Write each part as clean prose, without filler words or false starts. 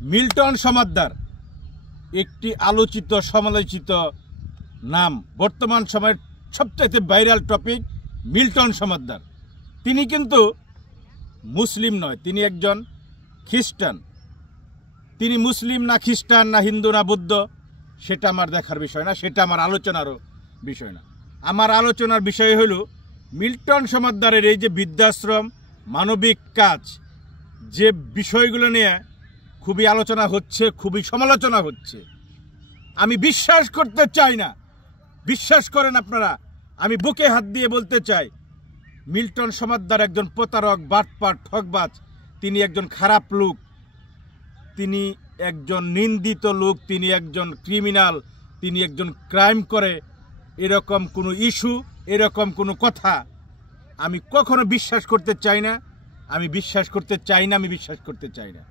Milton Samaddar একটি আলোচিত সমালোচিত নাম, বর্তমান সময়ের সবচাইতে ভাইরাল টপিক মিল্টন সমাদ্দার। তিনি কিন্তু মুসলিম নয়, তিনি একজন খ্রিস্টান। তিনি মুসলিম না খ্রিস্টান না হিন্দু না বৌদ্ধ সেটা আমার দেখার বিষয় না, সেটা আমার আলোচনারও বিষয় না। আমার আলোচনার বিষয় হলো মিল্টন সমাদ্দারের এই যে বৃদ্ধাশ্রম, মানবিক কাজ, যে বিষয়গুলো নিয়ে খুবই আলোচনা হচ্ছে, খুবই সমালোচনা হচ্ছে। আমি বিশ্বাস করতে চাই না, বিশ্বাস করেন আপনারা, আমি বুকে হাত দিয়ে বলতে চাই মিল্টন সমাদ্দার একজন প্রতারক, বাটপার, ঠকবাজ। তিনি একজন খারাপ লোক, তিনি একজন নিন্দিত লোক, তিনি একজন ক্রিমিনাল, তিনি একজন ক্রাইম করে। এরকম কোনো ইস্যু, এরকম কোনো কথা আমি কখনো বিশ্বাস করতে চাই না। আমি বিশ্বাস করতে চাই না, আমি বিশ্বাস করতে চাই না।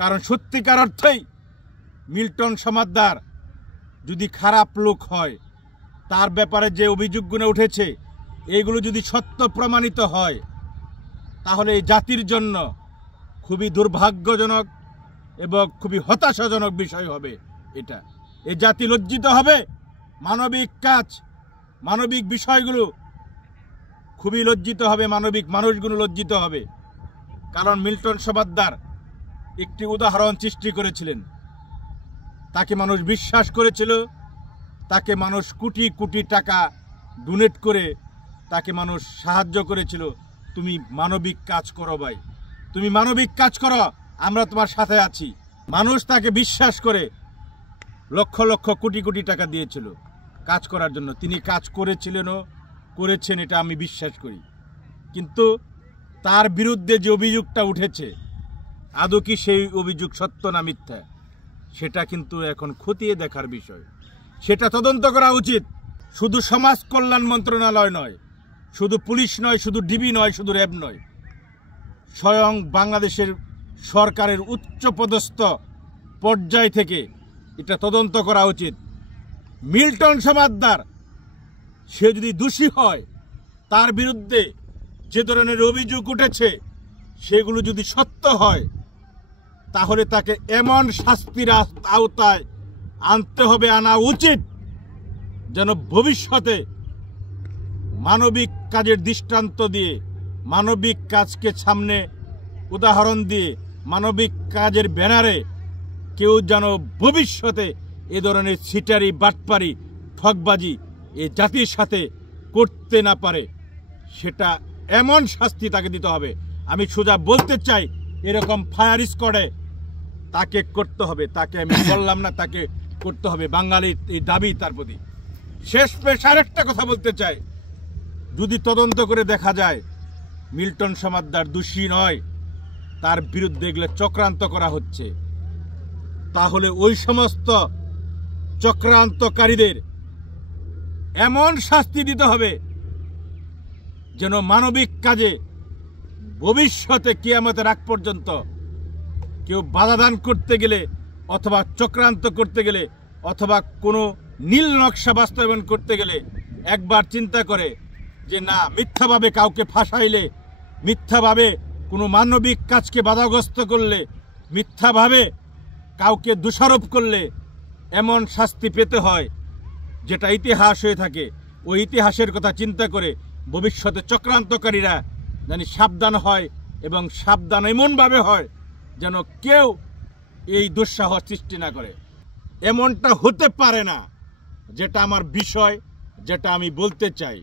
কারণ সত্যিকার অর্থেই মিল্টন সমাদ্দার যদি খারাপ লোক হয়, তার ব্যাপারে যে অভিযোগগুলো উঠেছে এগুলো যদি সত্য প্রমাণিত হয়, তাহলে এই জাতির জন্য খুবই দুর্ভাগ্যজনক এবং খুবই হতাশাজনক বিষয় হবে। এটা এই জাতি লজ্জিত হবে। মানবিক কাজ, মানবিক বিষয়গুলো খুবই লজ্জিত হবে, মানবিক মানুষগুলো লজ্জিত হবে। কারণ মিল্টন সমাদ্দার একটি উদাহরণ সৃষ্টি করেছিলেন, তাকে মানুষ বিশ্বাস করেছিল, তাকে মানুষ কোটি কোটি টাকা ডোনেট করে তাকে মানুষ সাহায্য করেছিল। তুমি মানবিক কাজ করো ভাই, তুমি মানবিক কাজ করো, আমরা তোমার সাথে আছি। মানুষ তাকে বিশ্বাস করে লক্ষ লক্ষ কোটি কোটি টাকা দিয়েছিল কাজ করার জন্য। তিনি কাজ করেছিলেনও, করেছেন, এটা আমি বিশ্বাস করি। কিন্তু তার বিরুদ্ধে যে অভিযোগটা উঠেছে, আদৌ কি সেই অভিযোগ সত্য না মিথ্যা, সেটা কিন্তু এখন খতিয়ে দেখার বিষয়। সেটা তদন্ত করা উচিত। শুধু সমাজ কল্যাণ মন্ত্রণালয় নয়, শুধু পুলিশ নয়, শুধু ডিবি নয়, শুধু র্যাব নয়, স্বয়ং বাংলাদেশের সরকারের উচ্চপদস্থ পর্যায় থেকে এটা তদন্ত করা উচিত। মিল্টন সমাদ্দার সে যদি দোষী হয়, তার বিরুদ্ধে যে ধরনের অভিযোগ উঠেছে সেগুলো যদি সত্য হয়, তাহলে তাকে এমন শাস্তির আওতায় আনতে হবে, আনা উচিত, যেন ভবিষ্যতে মানবিক কাজের দৃষ্টান্ত দিয়ে, মানবিক কাজকে সামনে উদাহরণ দিয়ে, মানবিক কাজের ব্যানারে কেউ যেন ভবিষ্যতে এ ধরনের ছিটারি, বাটপারি, ঠকবাজি এ জাতির সাথে করতে না পারে, সেটা এমন শাস্তি তাকে দিতে হবে। আমি সোজা বলতে চাই, এরকম ফায়ার স্কোয়াডে তাকে করতে হবে, তাকে আমি বললাম না, তাকে করতে হবে। বাঙালির এই দাবি তার প্রতি। শেষ পেশ আরেকটা কথা বলতে চাই, যদি তদন্ত করে দেখা যায় মিল্টন সমাদ্দার দোষী নয়, তার বিরুদ্ধে এগুলো চক্রান্ত করা হচ্ছে, তাহলে ওই সমস্ত চক্রান্তকারীদের এমন শাস্তি দিতে হবে যেন মানবিক কাজে ভবিষ্যতে কিয়ামতের আগ পর্যন্ত কেউ বাধাদান করতে গেলে, অথবা চক্রান্ত করতে গেলে, অথবা কোনো নীল নকশা বাস্তবায়ন করতে গেলে একবার চিন্তা করে যে না, মিথ্যাভাবে কাউকে ফাঁসাইলে, মিথ্যাভাবে কোনো মানবিক কাজকে বাধাগ্রস্ত করলে, মিথ্যাভাবে কাউকে দোষারোপ করলে এমন শাস্তি পেতে হয় যেটা ইতিহাস হয়ে থাকে। ওই ইতিহাসের কথা চিন্তা করে ভবিষ্যতে চক্রান্তকারীরা যেন সাবধান হয়, এবং সাবধান এমনভাবে হয় যেন কেউ এই দুঃসাহস সৃষ্টি না করে। এমনটা হতে পারে না, যেটা আমার বিষয়, যেটা আমি বলতে চাই,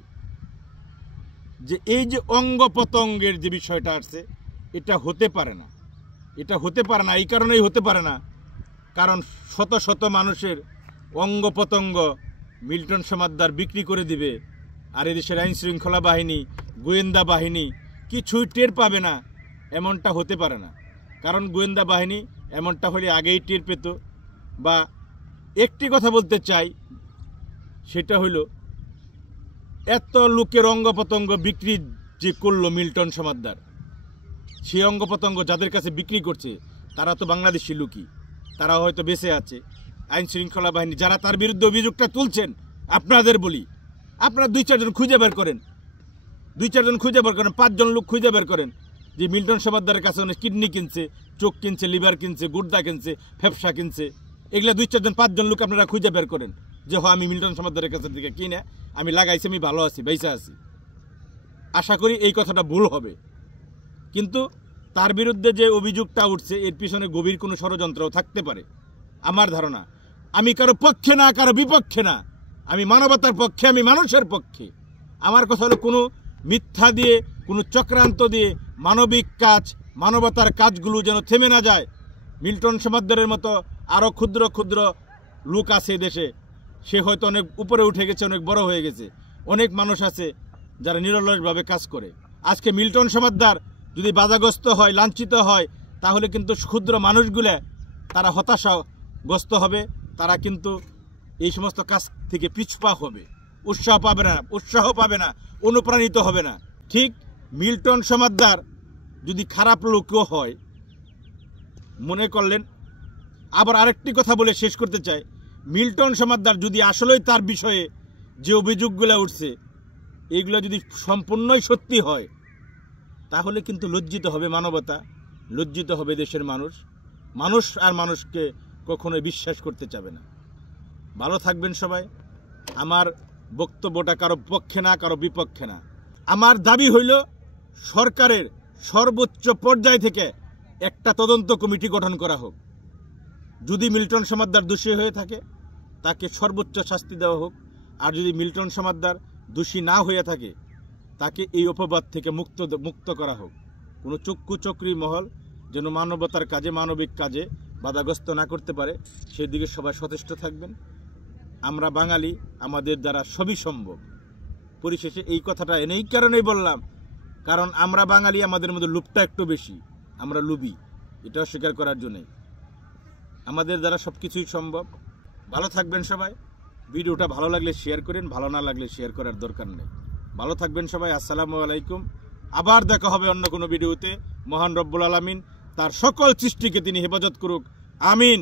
যে এই যে অঙ্গ প্রত্যঙ্গের যে বিষয়টা আছে, এটা হতে পারে না। এটা হতে পারে না, এই কারণেই হতে পারে না, কারণ শত শত মানুষের অঙ্গ প্রত্যঙ্গ মিল্টন সমাদ্দার বিক্রি করে দিবে, আর এদেশের আইন শৃঙ্খলা বাহিনী, গোয়েন্দা বাহিনী কিছুই টের পাবে না। এমনটা হতে পারে না, কারণ গোয়েন্দা বাহিনী এমনটা হলে আগেই টের পেত। বা একটি কথা বলতে চাই, সেটা হলো এত লোকের অঙ্গ প্রত্যঙ্গ বিক্রি যে করলো মিল্টন সমাদ্দার, সেই অঙ্গ প্রত্যঙ্গ যাদের কাছে বিক্রি করছে তারা তো বাংলাদেশি লোকই, তারা হয়তো বেঁচে আছে। আইন শৃঙ্খলা বাহিনী যারা তার বিরুদ্ধে অভিযোগটা তুলছেন, আপনাদের বলি, আপনারা 2-4 জন খুঁজে বের করেন, 2-4 জন খুঁজে বের করেন, 5 জন লোক খুঁজে বের করেন, যে মিল্টন সমাদ্দারের কাছে অনেক কিডনি কিনছে, চোখ কিনছে, লিভার কিনছে, গুর্দা কিনছে, ফেফসা কিনছে। এগুলা 2-4 জন 5 জন লোক আপনারা খুঁজে বের করেন যে আমি মিল্টন সমাদ্দারের কাছে থেকে কিনে আমি লাগাইছি, আমি ভালো আছি, বেঁচে আছি। আশা করি এই কথাটা ভুল হবে। কিন্তু তার বিরুদ্ধে যে অভিযোগটা উঠছে এর পিছনে গভীর কোনো ষড়যন্ত্রও থাকতে পারে আমার ধারণা। আমি কারো পক্ষে না, কারো বিপক্ষে না, আমি মানবতার পক্ষে, আমি মানুষের পক্ষে। আমার কথা হলো কোনো মিথ্যা দিয়ে, কোনো চক্রান্ত দিয়ে মানবিক কাজ, মানবতার কাজগুলো যেন থেমে না যায়। মিল্টন সমাদ্দারের মতো আরও ক্ষুদ্র ক্ষুদ্র লোক আছে দেশে, সে হয়তো অনেক উপরে উঠে গেছে, অনেক বড় হয়ে গেছে। অনেক মানুষ আছে যারা নিরলসভাবে কাজ করে। আজকে মিল্টন সমাদ্দার যদি বাধাগ্রস্ত হয়, লাঞ্ছিত হয়, তাহলে কিন্তু ক্ষুদ্র মানুষগুলা তারা হতাশাগ্রস্ত হবে, তারা কিন্তু এই সমস্ত কাজ থেকে পিছপা হবে, উৎসাহ পাবে না, অনুপ্রাণিত হবে না। ঠিক মিল্টন সমাদ্দার যদি খারাপ লোকও হয় মনে করলেন। আবার আরেকটি কথা বলে শেষ করতে চাই, মিল্টন সমাদ্দার যদি আসলেই তার বিষয়ে যে অভিযোগগুলো উঠছে এইগুলো যদি সম্পূর্ণই সত্যি হয়, তাহলে কিন্তু লজ্জিত হবে মানবতা, লজ্জিত হবে দেশের মানুষ। মানুষ আর মানুষকে কখনোই বিশ্বাস করতে চাবে না। ভালো থাকবেন সবাই। আমার বক্তব্যটা কারো পক্ষে না, কারো বিপক্ষে না। আমার দাবি হইল সরকারের সর্বোচ্চ পর্যায় থেকে একটা তদন্ত কমিটি গঠন করা হোক। যদি মিল্টন সমাদ্দার দোষী হয়ে থাকে তাকে সর্বোচ্চ শাস্তি দেওয়া হোক, আর যদি মিল্টন সমাদ্দার দোষী না হয়ে থাকে তাকে এই অপবাদ থেকে মুক্ত করা হোক। কোনো চক্রী মহল যেন মানবতার কাজে, মানবিক কাজে বাধাগ্রস্ত না করতে পারে, সেদিকে সবাই সচেষ্ট থাকবেন। আমরা বাঙালি, আমাদের দ্বারা সবই সম্ভব। পরিশেষে এই কথাটা এই কারণেই বললাম, কারণ আমরা বাঙালি, আমাদের মধ্যে লোভটা একটু বেশি, আমরা লোভী, এটা স্বীকার করার জন্যই। আমাদের দ্বারা সব কিছুই সম্ভব। ভালো থাকবেন সবাই। ভিডিওটা ভালো লাগলে শেয়ার করেন, ভালো না লাগলে শেয়ার করার দরকার নেই। ভালো থাকবেন সবাই। আসসালামু আলাইকুম। আবার দেখা হবে অন্য কোনো ভিডিওতে। মহান রব্বুল আলামিন তার সকল সৃষ্টিকে তিনি হেফাজত করুক। আমিন।